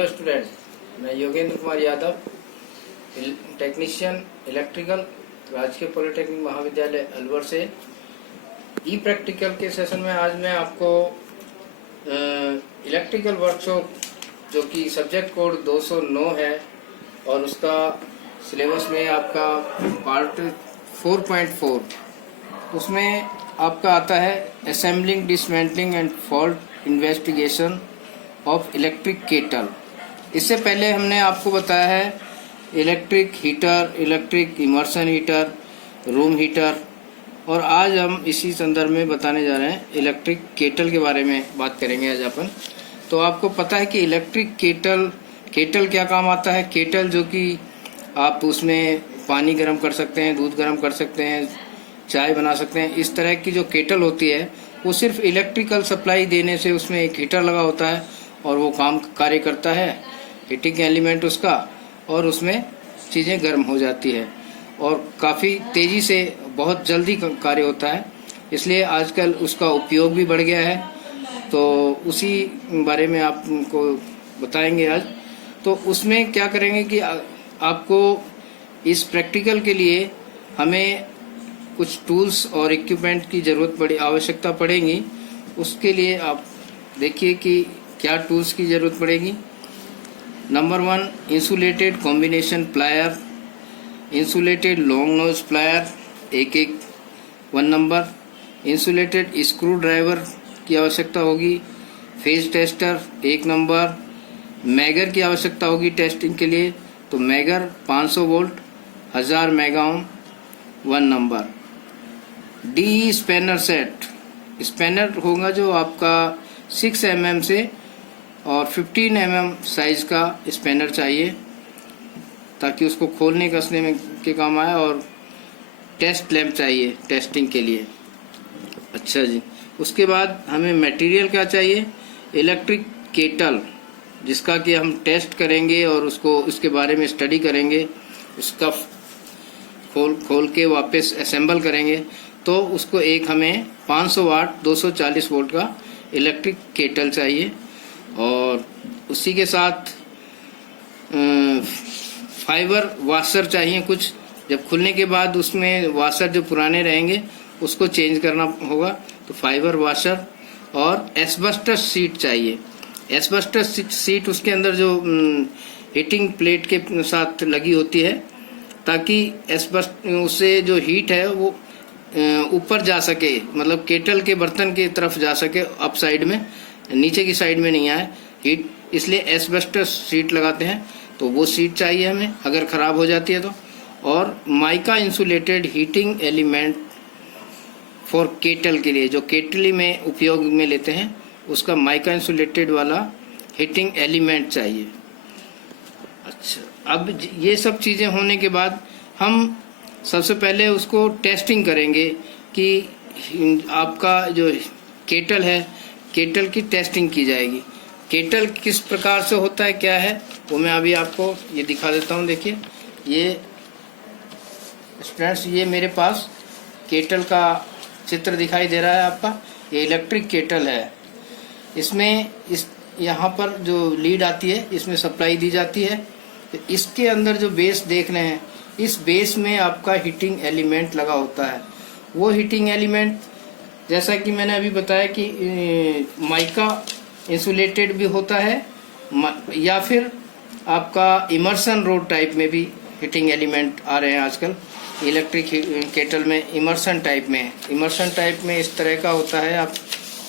Hello student, मैं Yogendra Kumar Yadav, technician electrical, राजकीय polytechnic महाविद्यालय अलवर से ई प्रैक्टिकल के सेशन में आज मैं आपको इलेक्ट्रिकल वर्कशॉप जो कि सब्जेक्ट कोड 209 है और उसका सिलेबस में आपका पार्ट 4.4 उसमें आपका आता है assembling, dismantling and fault investigation of electric kettle. इससे पहले हमने आपको बताया है electric heater, electric immersion heater, room heater, और आज हम इसी संदर्भ में बताने जा रहे हैं इलेक्ट्रिक केटल के बारे में बात करेंगे आज अपन। तो आपको पता है कि इलेक्ट्रिक केटल क्या काम आता है। केटल जो कि आप उसमें पानी गर्म कर सकते हैं, दूध गर्म कर सकते हैं, चाय बना सकते हैं। इस तरह की जो केटल होती है वो सिर्फ इलेक्ट्रिकल सप्लाई देने से उसमें एक हीटर लगा होता है और वो कार्य करता है, हीटिंग एलिमेंट उसका, और उसमें चीज़ें गर्म हो जाती है और काफ़ी तेज़ी से बहुत जल्दी कार्य होता है। इसलिए आजकल उसका उपयोग भी बढ़ गया है। तो उसी बारे में आपको बताएंगे आज। तो उसमें क्या करेंगे कि आपको इस प्रैक्टिकल के लिए हमें कुछ टूल्स और इक्विपमेंट की आवश्यकता पड़ेगी। उसके लिए आप देखिए कि क्या टूल्स की जरूरत पड़ेगी। Number 1, insulated combination plier, insulated long nose plier, एक 1 नंबर। इंसुलेटेड स्क्रू ड्राइवर की आवश्यकता होगी। Phase tester 1 number. मैगर की आवश्यकता होगी टेस्टिंग के लिए, तो megger 500 volt 1000 mega ohm 1 number. D spanner set, spanner होगा जो आपका 6 mm से और 15 mm साइज का स्पैनर चाहिए ताकि उसको खोलने कसने में के काम आए। और टेस्ट लैंप चाहिए टेस्टिंग के लिए। अच्छा जी, उसके बाद हमें मटेरियल क्या चाहिए। इलेक्ट्रिक केटल जिसका कि हम टेस्ट करेंगे और उसके बारे में स्टडी करेंगे, उसका खोल के वापस असेंबल करेंगे। तो उसको हमें 500 वाट 240 वोल्ट का इलेक्ट्रिक केटल चाहिए। और उसी के साथ फाइबर वाशर चाहिए कुछ। जब खुलने के बाद उसमें वाशर जो पुराने रहेंगे उसको चेंज करना होगा, तो फाइबर वाशर। और एस्बेस्टस सीट चाहिए। एस्बेस्टस सीट उसके अंदर जो हीटिंग प्लेट के साथ लगी होती है ताकि उससे जो हीट है वो ऊपर जा सके, मतलब केटल के बर्तन की तरफ जा सके, अप साइड में, नीचे की साइड में नहीं आए हीट। इसलिए एस्बेस्टस सीट लगाते हैं। तो वो सीट चाहिए हमें अगर ख़राब हो जाती है तो। और mica insulated heating element for kettle के लिए, जो केटली में उपयोग में लेते हैं, उसका माइका इंसुलेटेड वाला हीटिंग एलिमेंट चाहिए। अच्छा, अब ये सब चीज़ें होने के बाद हम सबसे पहले उसको टेस्टिंग करेंगे कि आपका जो केटल है, केटल की टेस्टिंग की जाएगी। केटल किस प्रकार से होता है, क्या है, वो मैं अभी आपको ये दिखा देता हूँ। देखिए, ये स्टूडेंट्स, ये मेरे पास केटल का चित्र दिखाई दे रहा है आपका। ये इलेक्ट्रिक केटल है। इसमें यहाँ पर जो लीड आती है इसमें सप्लाई दी जाती है। तो इसके अंदर जो बेस देख रहे हैं, इस बेस में आपका हीटिंग एलिमेंट लगा होता है। वो हीटिंग एलिमेंट जैसा कि मैंने अभी बताया कि माइका इंसुलेटेड भी होता है, या फिर आपका इमर्सन रोड टाइप में भी हीटिंग एलिमेंट आ रहे हैं आजकल इलेक्ट्रिक केटल में। इमर्सन टाइप में इस तरह का होता है। आप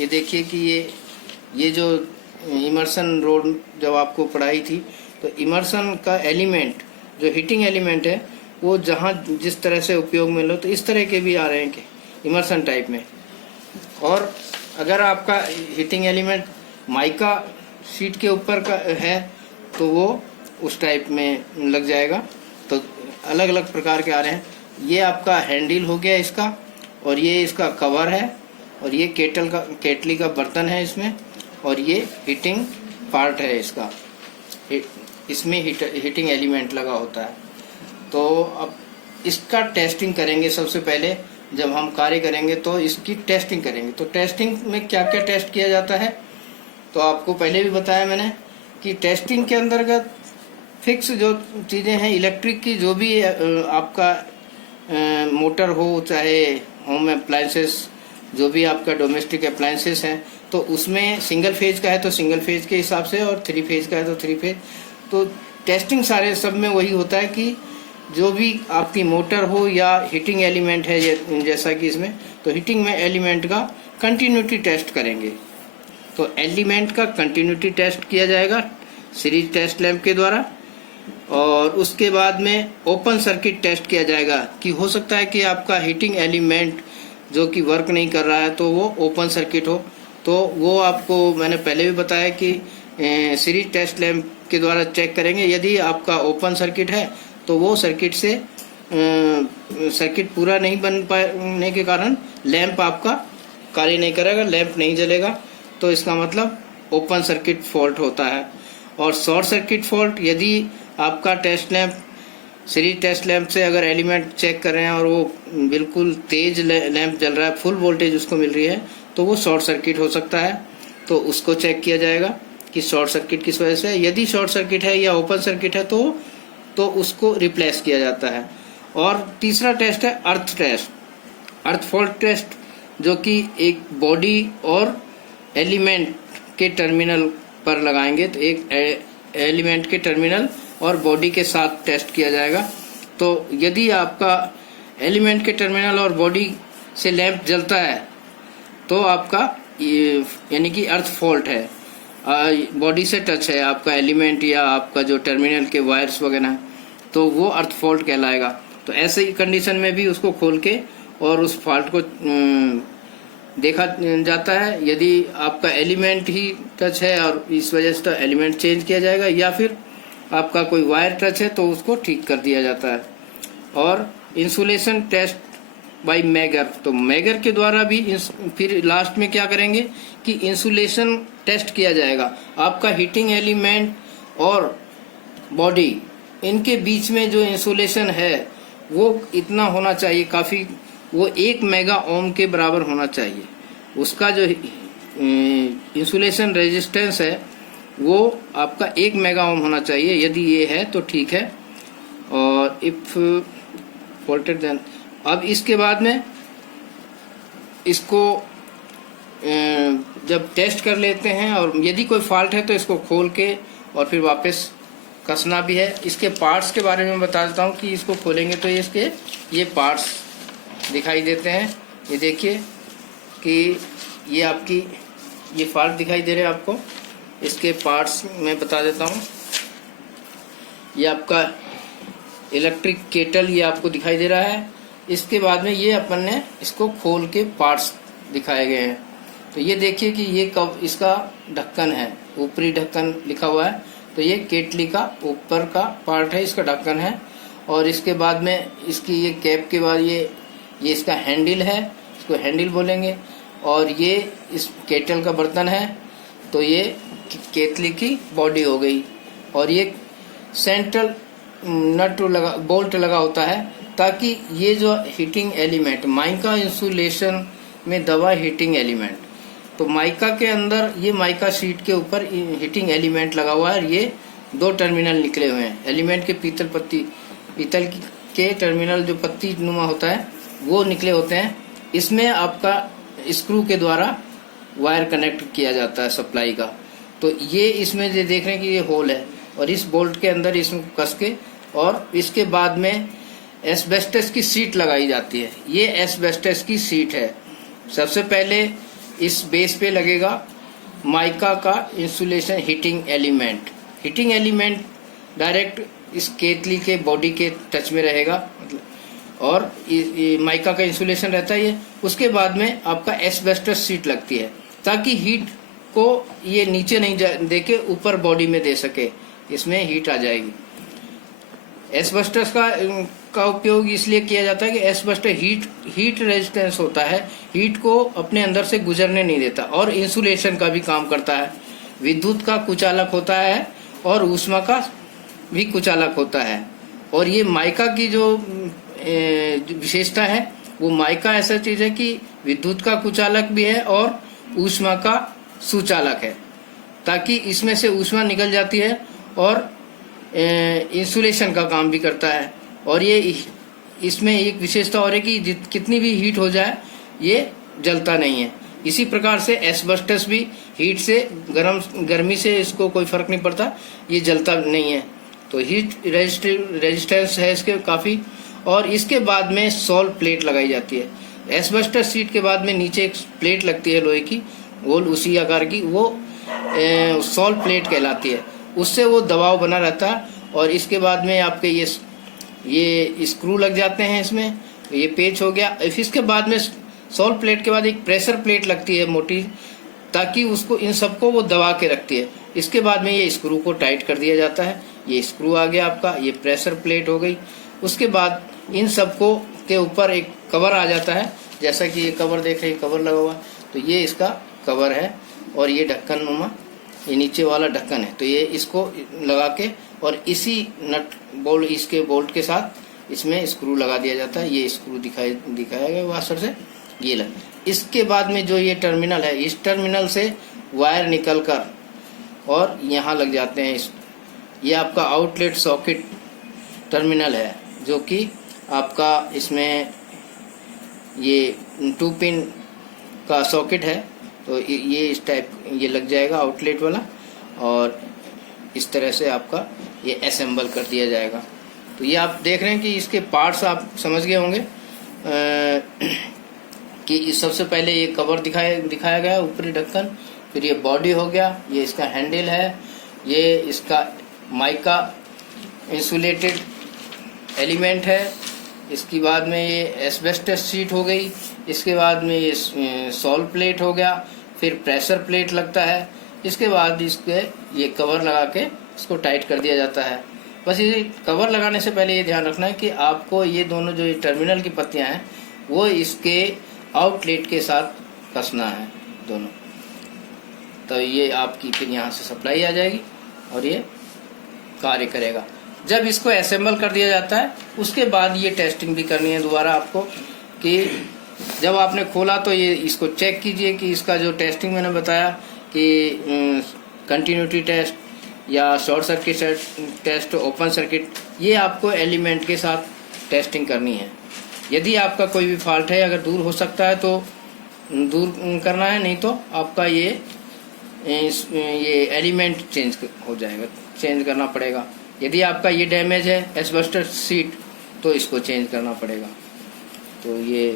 ये देखिए कि ये जो इमर्सन रोड जब आपको पढ़ाई थी, तो इमर्सन का एलिमेंट जो हीटिंग एलिमेंट है वो जहाँ जिस तरह से उपयोग में लो, तो इस तरह के भी आ रहे हैं कि इमर्सन टाइप में। और अगर आपका हीटिंग एलिमेंट माइका शीट के ऊपर का है तो वो उस टाइप में लग जाएगा। तो अलग अलग प्रकार के आ रहे हैं। ये आपका हैंडल हो गया इसका, और ये इसका कवर है, और ये केटली का बर्तन है इसमें, और ये हीटिंग पार्ट है इसका। इसमें हीटिंग एलिमेंट लगा होता है। तो अब इसका टेस्टिंग करेंगे। सबसे पहले जब हम कार्य करेंगे तो इसकी टेस्टिंग करेंगे। तो टेस्टिंग में क्या क्या टेस्ट किया जाता है, तो आपको पहले भी बताया मैंने। कि टेस्टिंग के अंतर्गत फिक्स जो चीज़ें हैं इलेक्ट्रिक की, जो भी आपका मोटर हो, चाहे होम अप्लायंसेस, जो भी आपका डोमेस्टिक अप्लायंसेस हैं, तो उसमें सिंगल फेज का है तो सिंगल फेज के हिसाब से, और 3 फेज का है तो 3 फेज। तो टेस्टिंग सारे सब में वही होता है कि जो भी आपकी मोटर हो या हीटिंग एलिमेंट है, जैसा कि इसमें, तो हीटिंग में एलिमेंट का कंटिन्यूटी टेस्ट करेंगे। तो एलिमेंट का कंटिन्यूटी टेस्ट किया जाएगा सीरीज टेस्ट लैंप के द्वारा, और उसके बाद में ओपन सर्किट टेस्ट किया जाएगा कि हो सकता है कि आपका हीटिंग एलिमेंट जो कि वर्क नहीं कर रहा है तो वो ओपन सर्किट हो। तो वो आपको मैंने पहले भी बताया कि सीरीज टेस्ट लैंप के द्वारा चेक करेंगे। यदि आपका ओपन सर्किट है तो वो सर्किट पूरा नहीं बन पाने के कारण लैंप आपका कार्य नहीं करेगा, लैंप नहीं जलेगा, तो इसका मतलब ओपन सर्किट फॉल्ट होता है। और शॉर्ट सर्किट फॉल्ट, यदि आपका test lamp series test lamp से अगर एलिमेंट चेक कर रहे हैं और वो बिल्कुल तेज लैंप जल रहा है, फुल वोल्टेज उसको मिल रही है, तो वो शॉर्ट सर्किट हो सकता है। तो उसको चेक किया जाएगा कि शॉर्ट सर्किट किस वजह से है। यदि शॉर्ट सर्किट है या ओपन सर्किट है तो उसको रिप्लेस किया जाता है। और तीसरा टेस्ट है अर्थ टेस्ट, अर्थ फॉल्ट टेस्ट, जो कि एक बॉडी और एलिमेंट के टर्मिनल पर लगाएंगे। तो एक एलिमेंट के टर्मिनल और बॉडी के साथ टेस्ट किया जाएगा। तो यदि आपका एलिमेंट के टर्मिनल और बॉडी से लैंप जलता है तो आपका यानी कि अर्थ फॉल्ट है, बॉडी से टच है आपका एलिमेंट या आपका जो टर्मिनल के वायर्स वगैरह, तो वो अर्थ फॉल्ट कहलाएगा। तो ऐसे ही कंडीशन में भी उसको खोल के और उस फॉल्ट को देखा जाता है। यदि आपका एलिमेंट ही टच है और इस वजह से तो एलिमेंट चेंज किया जाएगा, या फिर आपका कोई वायर टच है तो उसको ठीक कर दिया जाता है। और इंसुलेशन टेस्ट बाय मैगर, तो मैगर के द्वारा भी फिर लास्ट में क्या करेंगे कि इंसुलेशन टेस्ट किया जाएगा। आपका हीटिंग एलिमेंट और बॉडी, इनके बीच में जो इंसुलेशन है वो इतना होना चाहिए, काफ़ी, वो 1 मेगा ओम के बराबर होना चाहिए। उसका जो इंसुलेशन रेजिस्टेंस है वो आपका 1 मेगा ओम होना चाहिए। यदि ये है तो ठीक है। और इफ वोल्टेज देन, अब इसके बाद में इसको जब टेस्ट कर लेते हैं और यदि कोई फॉल्ट है तो इसको खोल के और फिर वापस कसना भी है। इसके पार्ट्स के बारे में बता देता हूँ कि इसको खोलेंगे तो इसके ये पार्ट्स दिखाई देते हैं। ये देखिए कि ये आपकी ये फॉल्ट दिखाई दे रहे हैं आपको। इसके पार्ट्स मैं बता देता हूँ। ये आपका इलेक्ट्रिक केटल ये आपको दिखाई दे रहा है। इसके बाद में ये अपन ने इसको खोल के पार्ट्स दिखाए गए हैं। तो ये देखिए कि ये कब इसका ढक्कन है, ऊपरी ढक्कन लिखा हुआ है, तो ये केटली का ऊपर का पार्ट है, इसका ढक्कन है। और इसके बाद में इसकी ये कैप के बाद ये इसका हैंडल है, इसको हैंडल बोलेंगे। और ये इस केटल का बर्तन है, तो ये केतली की बॉडी हो गई। और ये सेंट्रल नट लगा, बोल्ट लगा होता है, ताकि ये जो हीटिंग एलिमेंट, माइका इंसुलेशन में दबा हीटिंग एलिमेंट, तो माइका के अंदर ये माइका शीट के ऊपर हीटिंग एलिमेंट लगा हुआ है। ये 2 टर्मिनल निकले हुए हैं एलिमेंट के, पीतल के टर्मिनल जो पत्ती नुमा होता है वो निकले होते हैं। इसमें आपका स्क्रू के द्वारा वायर कनेक्ट किया जाता है सप्लाई का। तो ये इसमें जो देख रहे हैं कि ये होल है, और इस बोल्ट के अंदर इसमें कस के, और इसके बाद में एस्बेस्टस की सीट लगाई जाती है। ये एस्बेस्टस की सीट है। सबसे पहले इस बेस पे लगेगा माइका का insulation heating element. Heating element direct इस केतली के बॉडी के टच में रहेगा, और माइका का इंसुलेशन रहता है ये। उसके बाद में आपका एस्बेस्टस सीट लगती है, ताकि हीट को ये नीचे नहीं दे के ऊपर बॉडी में दे सके, इसमें हीट आ जाएगी। एस्बेस्टस का उपयोग इसलिए किया जाता है कि एस्बेस्टस हीट रेजिस्टेंस होता है, हीट को अपने अंदर से गुजरने नहीं देता, और इंसुलेशन का भी काम करता है। विद्युत का कुचालक होता है और ऊष्मा का भी कुचालक होता है। और ये माइका की जो विशेषता है, वो माइका ऐसा चीज है कि विद्युत का कुचालक भी है और ऊष्मा का सुचालक है, ताकि इसमें से ऊष्मा निकल जाती है और इंसुलेशन का काम भी करता है। और ये इसमें एक विशेषता और है कि कितनी भी हीट हो जाए ये जलता नहीं है। इसी प्रकार से एस्बेस्टस भी हीट से गर्मी से इसको कोई फर्क नहीं पड़ता, ये जलता नहीं है। तो हीट रेजिस्टेंस है इसके काफ़ी। और इसके बाद में सॉल्ट प्लेट लगाई जाती है। एस्बेस्टस शीट के बाद में नीचे एक प्लेट लगती है लोहे की, गोल उसी आकार की, वो सॉल्ट प्लेट कहलाती है। उससे वो दबाव बना रहता है। और इसके बाद में आपके ये स्क्रू लग जाते हैं इसमें, ये पेच हो गया। इसके बाद में सॉल्ट प्लेट के बाद एक प्रेशर प्लेट लगती है मोटी, ताकि उसको इन सबको वो दबा के रखती है। इसके बाद में ये स्क्रू को टाइट कर दिया जाता है। ये स्क्रू आ गया आपका, ये प्रेशर प्लेट हो गई। उसके बाद इन सबको के ऊपर एक कवर आ जाता है, जैसा कि ये कवर देख रहे हैं, कवर लगा हुआ है। तो ये इसका कवर है और ये ढक्कन नुमा, ये नीचे वाला ढक्कन है। तो ये इसको लगा के और इसी नट बोल्ट, इसके बोल्ट के साथ इसमें स्क्रू लगा दिया जाता है। ये स्क्रू दिखाया गया वाशर से, ये लग। इसके बाद में जो ये टर्मिनल है, इस टर्मिनल से वायर निकलकर और यहाँ लग जाते हैं। ये आपका आउटलेट सॉकेट टर्मिनल है, जो कि आपका इसमें ये 2 पिन का सॉकेट है। तो ये इस टाइप ये लग जाएगा आउटलेट वाला, और इस तरह से आपका ये असेंबल कर दिया जाएगा। तो ये आप देख रहे हैं कि इसके पार्ट्स आप समझ गए होंगे कि सबसे पहले ये कवर दिखाया गया, ऊपरी ढक्कन, फिर ये बॉडी हो गया, ये इसका हैंडल है, ये इसका माइका इंसुलेटेड एलिमेंट है। इसके बाद में ये एस्बेस्टस शीट हो गई। इसके बाद में ये सॉल्ट प्लेट हो गया, फिर प्रेशर प्लेट लगता है। इसके बाद इसके ये कवर लगा के इसको टाइट कर दिया जाता है। बस ये कवर लगाने से पहले ये ध्यान रखना है कि आपको ये दोनों जो ये टर्मिनल की पत्तियां हैं वो इसके आउटलेट के साथ कसना है दोनों। तो ये आपकी फिर यहाँ से सप्लाई आ जाएगी और ये कार्य करेगा। जब इसको असेंबल कर दिया जाता है उसके बाद ये टेस्टिंग भी करनी है दोबारा आपको, कि जब आपने खोला तो ये इसको चेक कीजिए कि इसका जो टेस्टिंग मैंने बताया कि कंटिन्यूटी टेस्ट या short circuit test, open circuit, ये आपको एलिमेंट के साथ टेस्टिंग करनी है। यदि आपका कोई भी फॉल्ट है, अगर दूर हो सकता है तो दूर करना है, नहीं तो आपका ये एलिमेंट चेंज हो जाएगा, चेंज करना पड़ेगा। यदि आपका ये डैमेज है एस्बेस्टस शीट तो इसको चेंज करना पड़ेगा। तो ये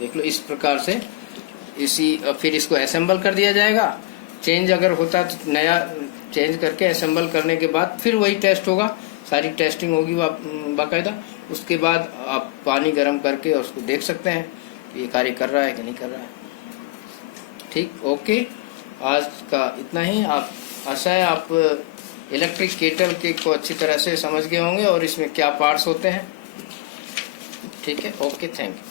देख लो, इस प्रकार से फिर इसको असेंबल कर दिया जाएगा। चेंज अगर होता है तो नया चेंज करके असेंबल करने के बाद फिर वही टेस्ट होगा, सारी टेस्टिंग होगी बाकायदा। उसके बाद आप पानी गर्म करके और उसको देख सकते हैं कि ये कार्य कर रहा है कि नहीं कर रहा है। ठीक, ओके, आज का इतना ही। आप आशा है आप इलेक्ट्रिक केटल के को अच्छी तरह से समझ गए होंगे और इसमें क्या पार्ट्स होते हैं। ठीक है, ओके, थैंक यू।